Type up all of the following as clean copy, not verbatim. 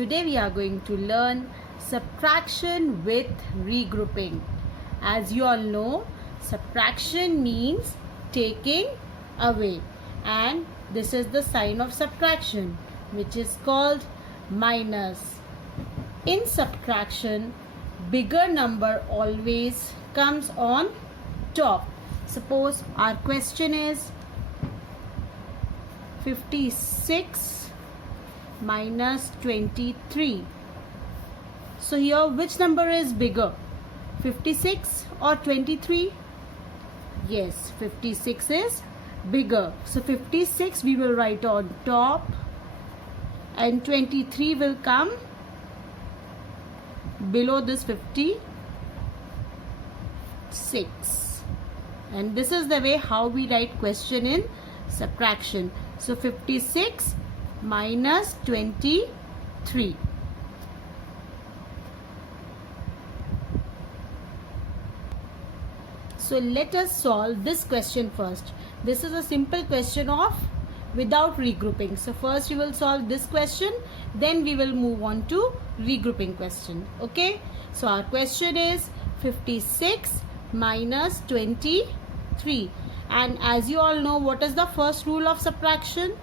today we are going to learn subtraction with regrouping. As you all know, subtraction means taking away, and this is the sign of subtraction, which is called minus. In subtraction, bigger number always comes on top. Suppose our question is 56 minus 23. So here which number is bigger, 56 or 23? Yes, 56 is bigger. So 56 we will write on top and 23 will come below this 56. And this is the way how we write question in subtraction. So 56 minus 23. So let us solve this question first. This is a simple question of without regrouping. So first we will solve this question, then we will move on to regrouping question. Okay. So our question is 56 minus 23. And as you all know, what is the first rule of subtraction?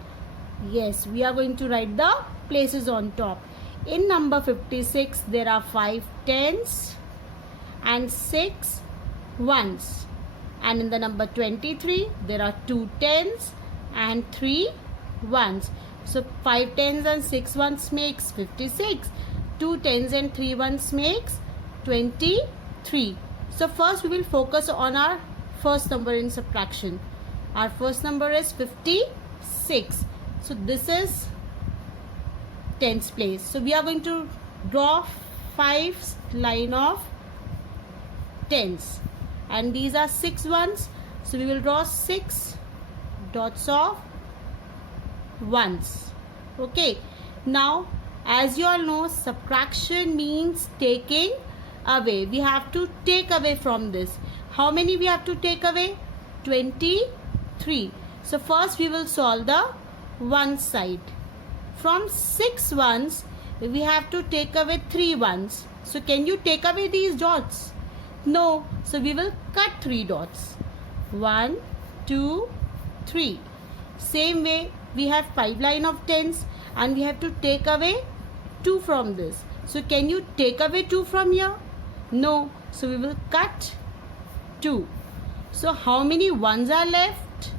Yes, we are going to write the places on top. In number 56, there are 5 tens and 6 ones. And in the number 23, there are 2 tens and 3 ones. So 5 tens and 6 ones makes 56. 2 tens and 3 ones makes 23. So first we will focus on our first number in subtraction. Our first number is 56. So this is tens place. So we are going to draw 5 line of tens, and these are 6 ones. So we will draw 6 dots of ones. Okay. Now as you all know, subtraction means taking away. We have to take away from this. How many we have to take away? 23. So first we will solve the one side. From 6 ones we have to take away 3 ones. So can you take away these dots? No. So we will cut 3 dots. 1, 2, 3. Same way we have 5 line of tens and we have to take away 2 from this. So can you take away 2 from here? No. So we will cut 2. So how many ones are left?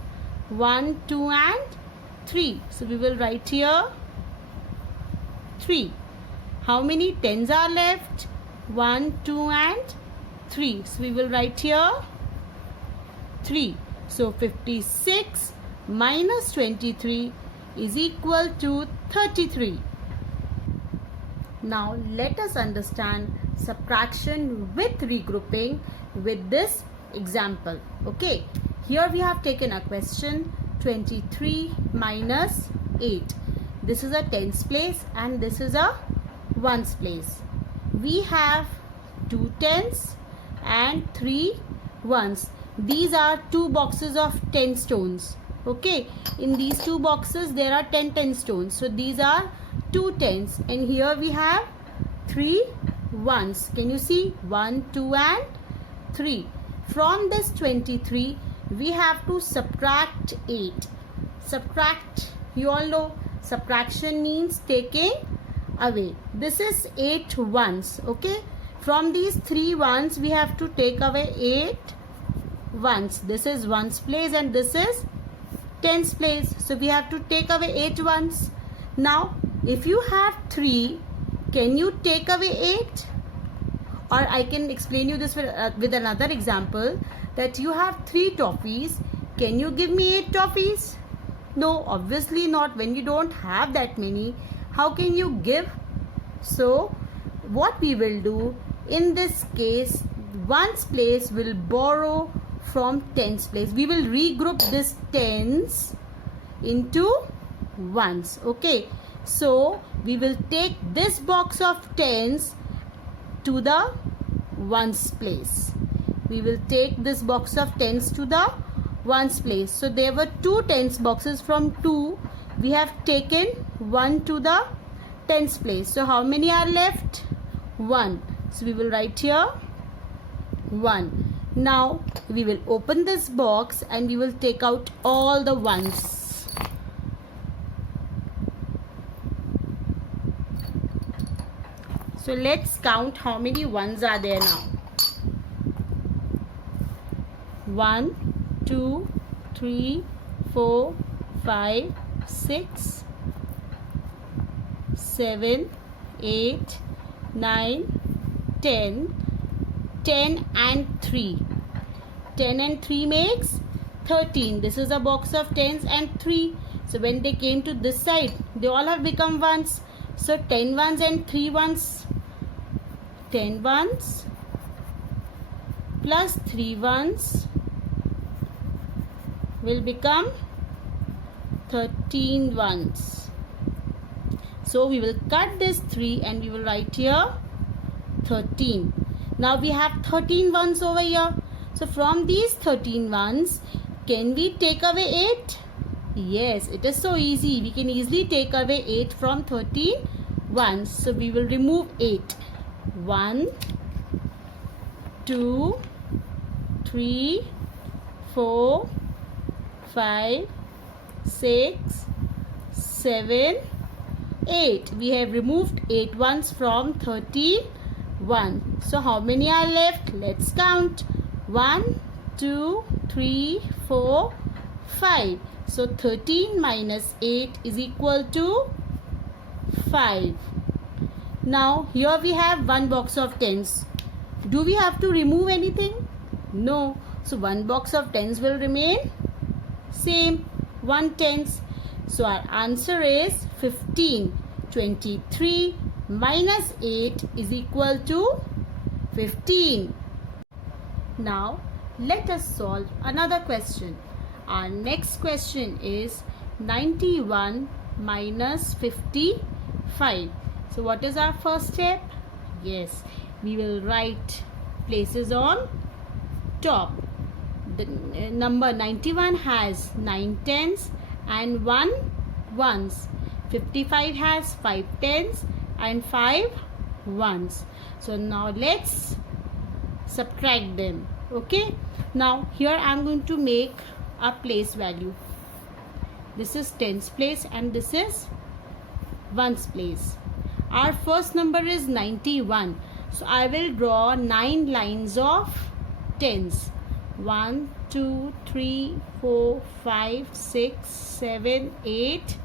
1, 2 and 3. So we will write here 3. How many tens are left? 1, 2 and 3. So we will write here 3. So 56 minus 23 is equal to 33. Now let us understand subtraction with regrouping with this example. Okay, here we have taken a question 23 minus 8. This is a tens place and this is a ones place. We have 2 tens and 3 ones. These are 2 boxes of 10 stones. Okay, in these 2 boxes there are 10 stones. So these are 2 tens and here we have 3 ones. Can you see? 1, 2 and 3. From this 23 we have to subtract 8. Subtract, you all know, subtraction means taking away. This is 8 ones. Okay, from these 3 ones we have to take away 8 ones. This is ones place and this is tens place. So we have to take away 8 ones. Now if you have 3, can you take away 8? Or I can explain you this with another example, that you have 3 toffees. Can you give me 8 toffees? No, obviously not. When you don't have that many, how can you give? So what we will do in this case, ones place will borrow from tens place. We will regroup this tens into ones. Okay, so we will take this box of tens to the ones place. We will take this box of tens to the ones place. So there were 2 tens boxes. From 2 we have taken 1 to the tens place. So how many are left? 1. So we will write here 1. Now we will open this box and we will take out all the ones. So let's count how many ones are there now. 1, 2, 3, 4, 5, 6, 7, 8, 9, 10. 10 and 3. 10 and 3 makes 13. This is a box of 10s and 3. So when they came to this side, they all have become ones. So 10 ones and 3 ones. 10 ones plus 3 ones will become 13 ones. So we will cut this 3 and we will write here 13. Now we have 13 ones over here. So from these 13 ones, can we take away 8? Yes, it is so easy. We can easily take away 8 from 13 ones. So we will remove 8. 1, 2, 3, 4, 5, 6, 7, 8. We have removed 8 ones from 13. 1. So how many are left? Let's count. 1, 2, 3, 4, 5. So 13 minus 8 is equal to 5. Now here we have one box of 10s. Do we have to remove anything? No. So one box of 10s will remain same. 1 tens. So our answer is 15. 23 minus 8 is equal to 15. Now let us solve another question. Our next question is 91 minus 55. So what is our first step? Yes, we will write places on top. The number 91 has 9 tens and 1 ones. 55 has 5 tens and 5 ones. So now let's subtract them. Okay, now here I am going to make a place value. This is tens place and this is ones place. Our first number is 91. So I will draw 9 lines of tens. 1, 2, 3, 4, 5, 6, 7, 8,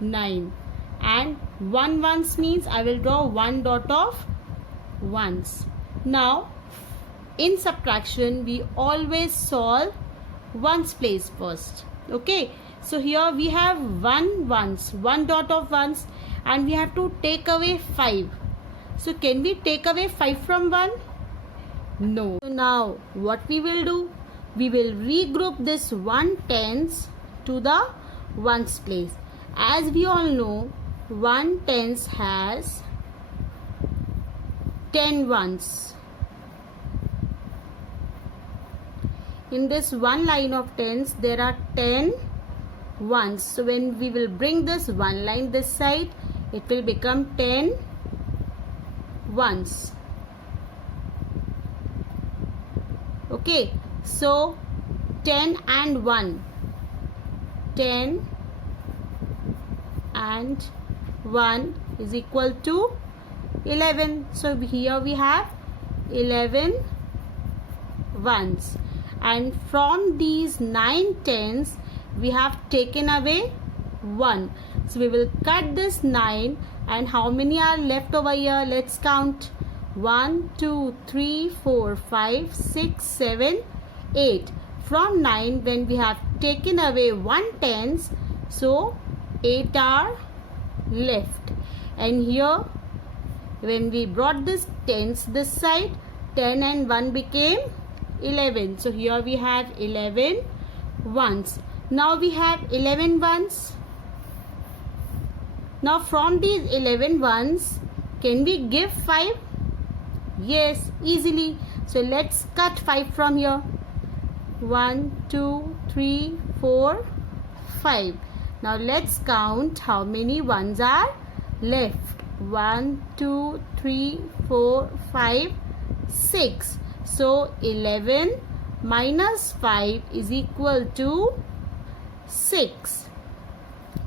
9. And 1 ones means I will draw 1 dot of ones. Now in subtraction we always solve ones place first. Okay, so here we have 1 ones, 1 dot of ones, and we have to take away 5. So can we take away 5 from 1? No. So now what we will do? We will regroup this 1 tens to the ones place. As we all know, 1 tens has 10 ones. In this one line of tens, there are 10 ones. So when we will bring this one line this side, it will become 10 ones. Okay, so 10 and 1. 10 and 1 is equal to 11. So here we have 11 ones. And from these 9 tens, we have taken away 1. So we will cut this 9, and how many are left over here? Let's count. 1, 2, 3, 4, 5, 6, 7, 8. From 9, when we have taken away 1 tens, so 8 are left. And here, when we brought this tens this side, 10 and 1 became 11. So here we have 11 ones. Now we have 11 ones. Now from these 11 ones, can we give 5? Yes, easily. So let's cut 5 from here. 1, 2, 3, 4, 5. Now let's count how many ones are left. 1, 2, 3, 4, 5, 6. So 11 minus 5 is equal to 6.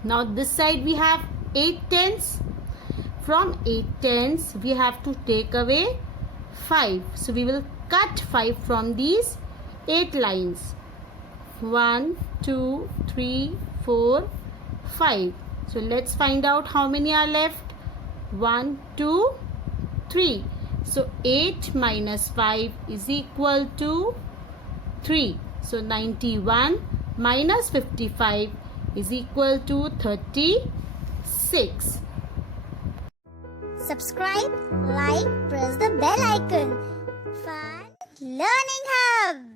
Now this side we have 8 tenths. From 8 tenths we have to take away 5. So we will cut 5 from these 8 lines. 1, 2, 3, 4, 5. So let's find out how many are left. 1, 2, 3. So 8 minus 5 is equal to 3. So 91 minus 55 is equal to 36. Subscribe, like, press the bell icon. Fun Learning Hub.